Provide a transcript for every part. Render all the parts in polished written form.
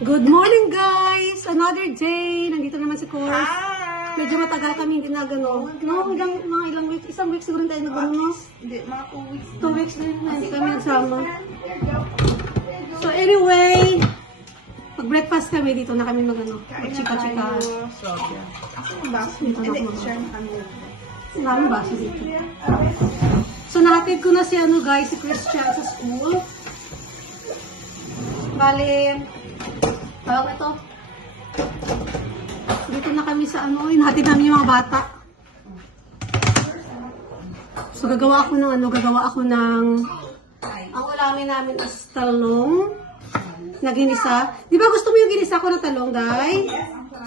Good morning, guys! Another day. Nandito naman si Course. Hi! Medyo matagal kami hindi nagano. No, mga ilang weeks. Isang week siguro tayo nagano, no? Hindi, mga 2 weeks. 2 weeks din na hindi kami nagsama. So anyway, mag-breakfast kami dito na kami magano. Mag-chika-chika. Dito na ako. Maraming baso dito. So nahatid ko na si guys, si Christian sa school. Bale, tawag ito. Dito na kami sa inhatid namin yung mga bata. So gagawa ako ng ang ulamin namin is talong na ginisa. Di ba gusto mo yung ginisa ko na talong, guys?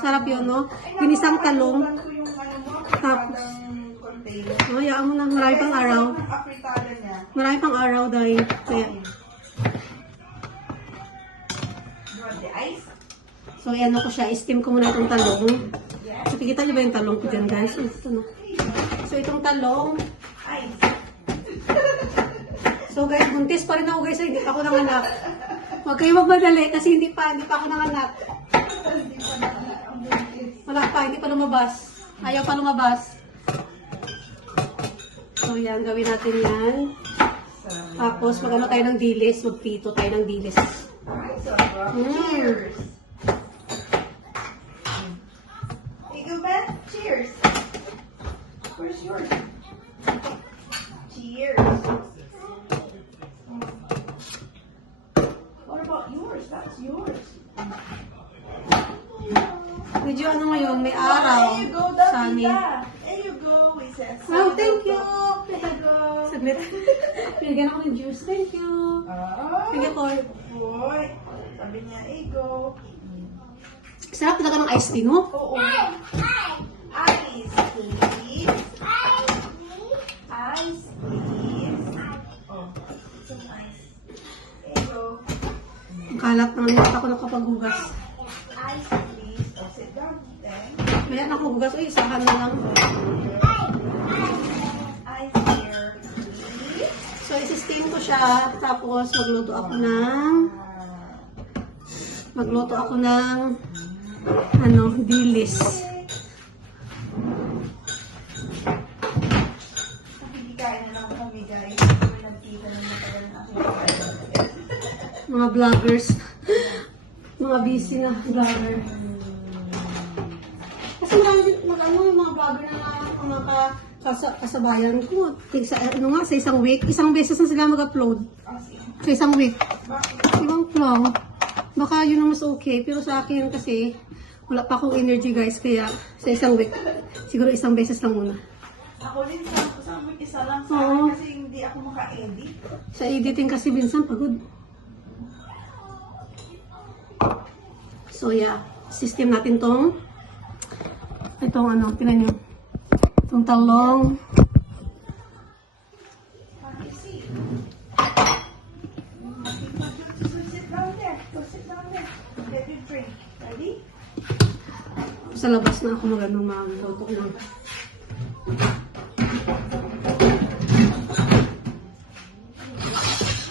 Sarap yun, no? Ginisang talong. Tapos, hayaan mo na, marami pang araw. Marami pang araw, dahil. Kaya, so, ayan ko siya. I-steam ko muna itong talong. So, kikita niyo ba yung talong ko dyan, guys? Ito na. So, itong talong. So, guys, buntis pa rin ako, guys. Hindi pa ako nanganak. Huwag kayo magmadali kasi hindi pa ako nanganak. Wala pa, hindi pa lumabas. Ayaw pa lumabas. So, yan. Gawin natin yan. Tapos, mag-ano tayo ng dilis. Magpito tayo ng dilis. Cheers! Cheers! Where's yours? Cheers! What about yours? That's yours. Medyo ngayon, may araw. There you go, Sunny. Davida. There you go. We said Oh, thank you. There you go. Saglit. Pinagyan ako ng juice. Thank you. Pinagyan ko. Boy. Sabi niya, ego. Sarap talaga ng iced tea, no? Oo. Ice, please. Ice, please. Oh, some ice. Ego. Ang kalat na hindi ako nakapaghugas. Ice, please. Oh, sit down. Then, Kaya nakuhugas. Uy, isahan na lang. ice here, please. So, isi-steam ko siya. Tapos, magluto ako ng dilis. Nakikikain na lang kami, guys. Nagkita na matagal na ako. Mga vloggers. Mga busy na vlogger. Kasi marami din, yung mga vlogger na ang mga kasabayan ko. Sa isang week. Isang beses na sila mag-upload. Sa isang week. Ibang flow. Baka yun ang mas okay. Pero sa akin kasi, wala pa akong energy, guys. Kaya sa isang week, siguro isang beses lang muna. Ako din sa isa lang sa Oo. akin kasi hindi ako maka-edit. Sa editing kasi minsan pagod. So yeah, system natin itong tinan nyo. Itong talong. Sit down there. Go sit down there. Get your drink. Ready? Sa labas na ako mag-luto ng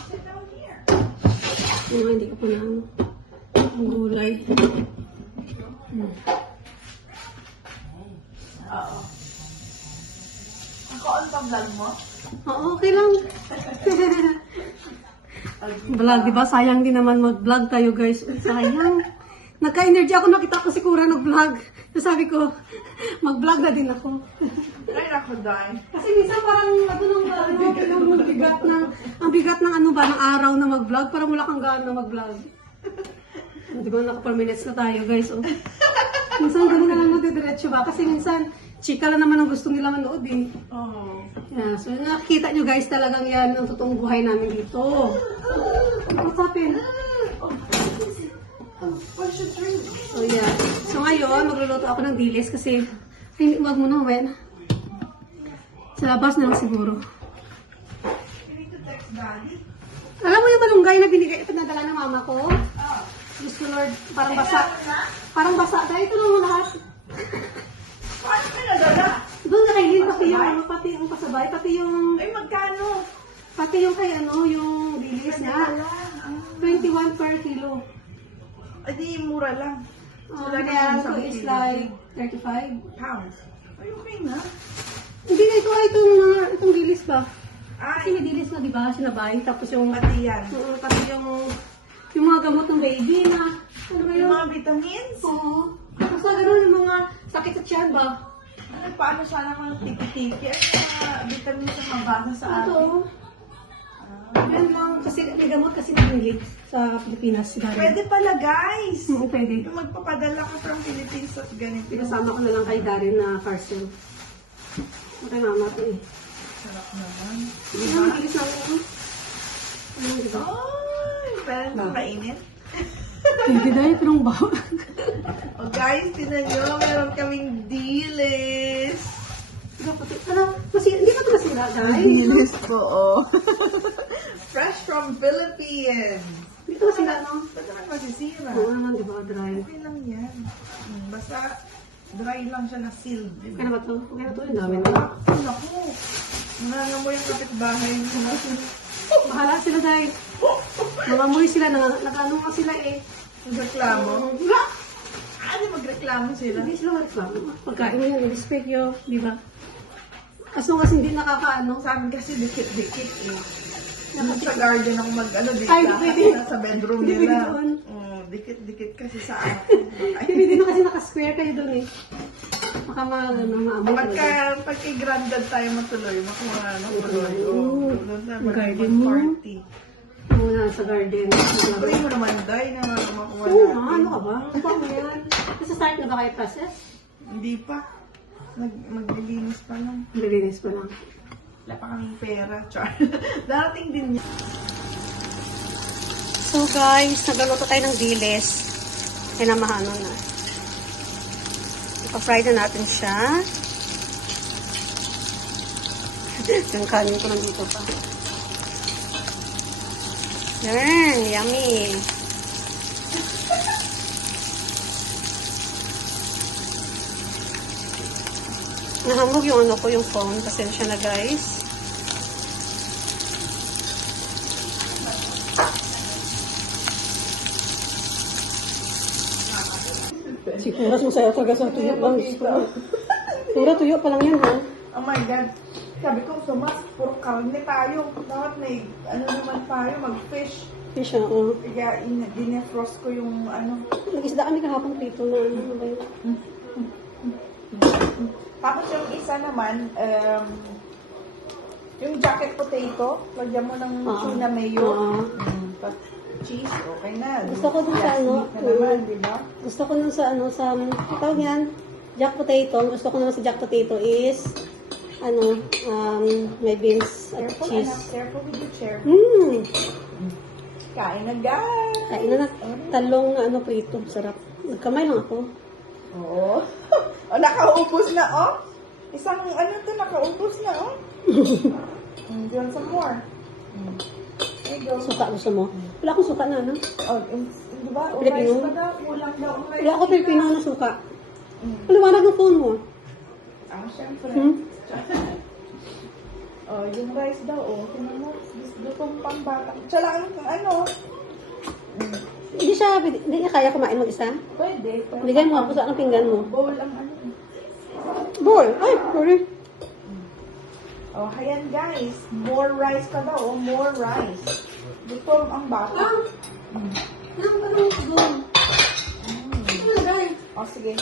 Sit down here. hindi ko pa na ang gulay. Oo. Ako on vlog mo? Oo, okay lang. Vlog, diba? Sayang din naman mag-vlog tayo, guys. Uy, sayang. Nagka-energy ako, nakita ko si Kura nag-vlog. So sabi ko, mag-vlog na din ako. Ay, ako dahil. Kasi minsan parang ang bigat ng ng araw na mag-vlog, parang wala kang gaan na mag-vlog. Diba, naka 4 minutes na tayo, guys. Oh. Minsan ganun na lang magdidiretso ba? Kasi minsan, chika lang naman ang gusto nila manood eh. Oo. Yeah, so nakikita nyo guys, talagang yan ang totoong buhay namin dito. What's happened? What's your drink? So yeah. So ngayon, magluluto ako ng dilis kasi, ay, wag mo na, wen. Sa labas na lang siguro. You need to text Daddy. Alam mo yung malunggay na binigay, pinadala ng mama ko? Oh. Diyos ko Lord, parang basa. Parang basa. Dahil ito lang mo lahat. Paano ka nadala? Doon na kailin, pati yung kasabay, pati yung Ay, magkano? Pati yung kay yung bilis niya. 21 per kilo. Ay, di, mura lang. Kaya ito is like 35. pounds. Ay, okay na. Hindi na ito, itong dilis ba? Kasi Ay, may dilis na, di ba? Sinabay. Tapos yung, pati yan. pati yung mga gamot ng baby na, ano ba Yung yun? mga vitamins. Oo. Tapos na gano'n yung mga sakit sa tiyan ba? Ano, paano sana mga tiki-tiki at mga vitamins na mabasa sa Ito. atin? Yan lang. Kasi may gamot kasi nabili sa Pilipinas. Pwede pala, guys. Pwede. Yung magpapadala ka from Philippines at ganito. Pinasama ko na lang kay Darin na parcel. Okay, mama ito eh. Sarap naman. Ano, magilis na ako. Ano, diba? Ay, parang Ba? mainit. Hindi dahil pinong ba? Oh, guys, tinan nyo, meron kaming dilis. Ano, hindi pa ito masira, guys. po, oh. Fresh from Philippines. Hindi ito masira, no? Ba't naman masisira? Oo naman, di ba, dry. Okay lang yan. Basta dry lang siya na sealed. Okay na ba ito? Okay na ito, yung dami na. Ay, naku. Nangangamoy yung kapitbahay mo. Bahala sila dahil. Nangamoy sila, nag-ano nga sila eh. Nagreklamo? Ano magreklamo sila? Hindi sila reklamo. Pagkain mo yan, respect nyo, di ba? As long as hindi nakakaano. Sa amin kasi dikit-dikit eh. Sa garden ako mag-ano, Ay, pwede. sa bedroom Hindi pwede nila. doon. Dikit-dikit kasi sa akin. Hindi din kasi naka-square kayo doon eh. Baka maamoy talaga. Pagka granddad tayo matuloy, makuha na tuloy. Doon tayo Garden mo. mag-party. Muna sa garden. Pwede mo naman, Day, na makuha Oo natin. nga, ano ka ba? Ano ba mo yan? Kasi start na ba kayo process? Hindi pa. Maglilinis pa lang. Nililinis pa lang. Wala pa kaming pera. Char. Darating din niya. So guys, nagluto tayo ng dilis. Pinamahano na. Ipa-fry na natin siya. Yung kanin ko nandito pa. Yan, yummy. Nahambog yung ano ko, yung phone. Pasensya na guys. Si Kuras masaya talaga sa tuyo lang. Pura tuyo pa lang yan ha. Oh my God. Sabi ko, sumas, puro karne tayo. Dapat may, ano naman tayo, mag-fish. Fish oo. Kaya dinefrost ko yung ano. Nag-isda kami kahapon prito na ano ba yun? Tapos yung isa naman, yung jacket potato, lagyan mo ng tuna mayo. Tapos cheese, okay na. Gusto ko dun sa ano, Last week na naman, di ba? Gusto ko nun sa ano, sa, tawag yan, jack potato. Gusto ko naman sa jack potato is, ano, may beans at Careful, cheese. anak. Careful with your chair. Kain na, guys! Kain na talong na ano prito. Sarap. Nagkamay lang ako. Oo. Oh, nakaubos na, oh. Isang, ano to, nakaubos na, oh. Do you want some more? There you go. Suka gusto mo? Wala akong suka na, ano? Oh, di ba? Filipino? Rice pa daw. Kulang daw. ang rice. Wala ako Pilipino na suka. Paliwanag ng phone mo. Syempre. Hmm? Oh, yung rice daw, oh. Tingnan mo. Lutong pambata. Tsala ang ano. Hindi niya kaya kumain mag-isa? Pwede. Bigay mo ako sa ang pinggan mo. Bowl ang ano. Boy! Ay, sorry. Oh, ayan guys. More rice ka daw, oh. More rice. Lutong ang bata. Ano? Oh, sige.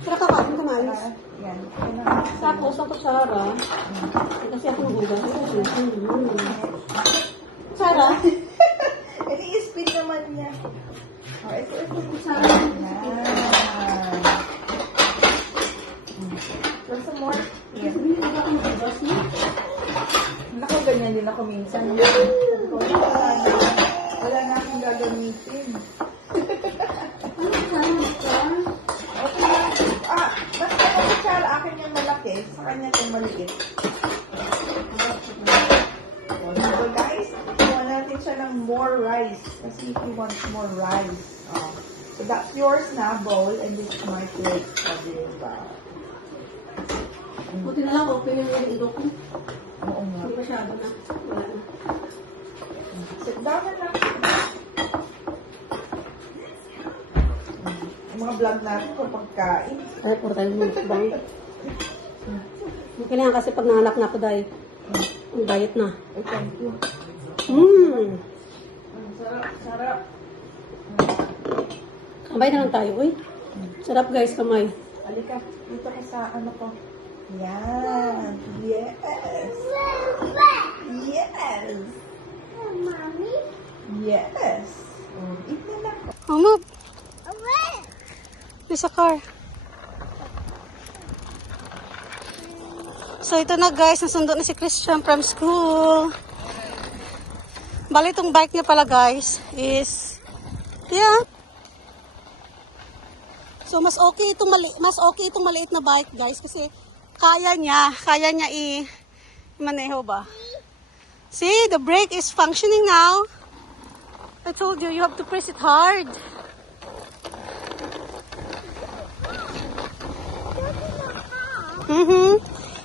Tara kakain ka maalis. Yan. Yan na. Tapos, ang kutsara. Kasi ako nagugas. Kutsara? I-spin naman niya. Oh, ito. Kutsara. Want some more? Yes. Hindi ko akong nagugas niya. Naku, ganyan din ako minsan. Wala na akong gagamitin. Ano kutsara? Okay lang. Basta yung kutsara, akin yung malaki, sa kanya yung maliit. So guys, kuha natin siya ng more rice. Kasi if you want more rice. So that's yours na, bowl, and this is my plate. Buti na lang, okay yung naligo ko. Oo nga. Hindi masyado na. Wala na. Sit down na lang. mga vlog natin kung pagkain. Ay, puro tayo mukbang. Kailangan kasi pag nanganak na ako, dahil diet na. Ay, thank you. Sarap, sarap. Kamay na lang tayo, uy. Sarap guys, kamay. Halika, dito ka sa ano ko. Yan. Yes. Yes. Mommy? Yes. Eat na lang. Oh, move. There's a car. So, ito na guys, nasundo na si Christian from school. Bali, itong bike niya pala guys is, yeah. So, mas okay itong maliit na bike guys kasi kaya niya i-maneho ba. See, the brake is functioning now. I told you, you have to press it hard.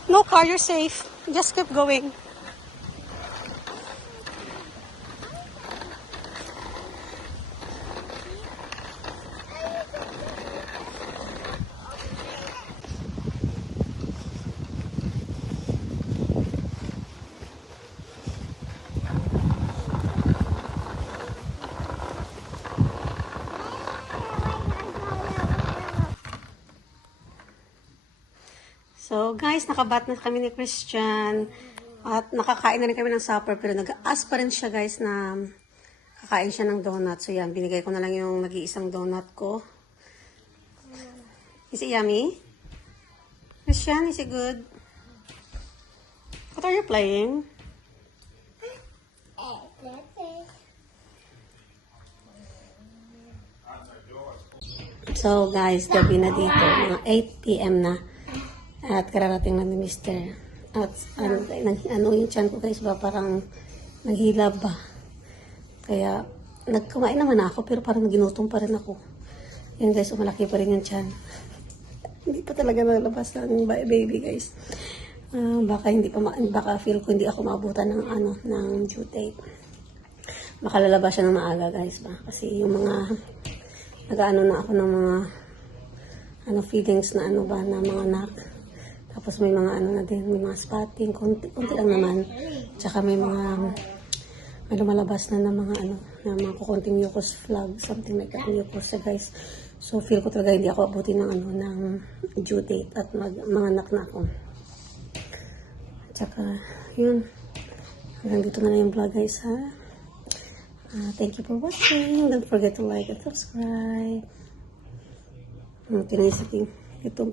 No car, you're safe. Just keep going. So guys, nakabat na kami ni Christian at nakakain na rin kami ng supper pero nag-ask pa rin siya guys na kakain siya ng donut. So yan, binigay ko na lang yung nag-iisang donut ko. Is it yummy? Christian, is it good? What are you playing? So guys, gabi na dito, mga 8 p.m. na. At kararating na ni Mr. At ano yung tiyan ko guys ba, parang naghilab ba. Kaya nagkumain naman ako pero parang ginutom pa rin ako. Yan guys, malaki pa rin yung tiyan. Hindi pa talaga nalabas ng baby guys. Baka feel ko hindi ako maabutan ng due date. Baka lalabas siya ng maaga guys ba. Kasi yung mga nag-ano na ako ng mga feelings na na mga anak. Tapos may mga na din, may mga spotting, konti lang naman. Tsaka may lumalabas na ng mga na mga kukunting mucus flag, something like that, mucus guys. So feel ko talaga hindi ako abutin ng ng due date at mga anak na ako. Tsaka yun, hanggang dito na lang yung vlog guys ha. Thank you for watching. Don't forget to like and subscribe. Ito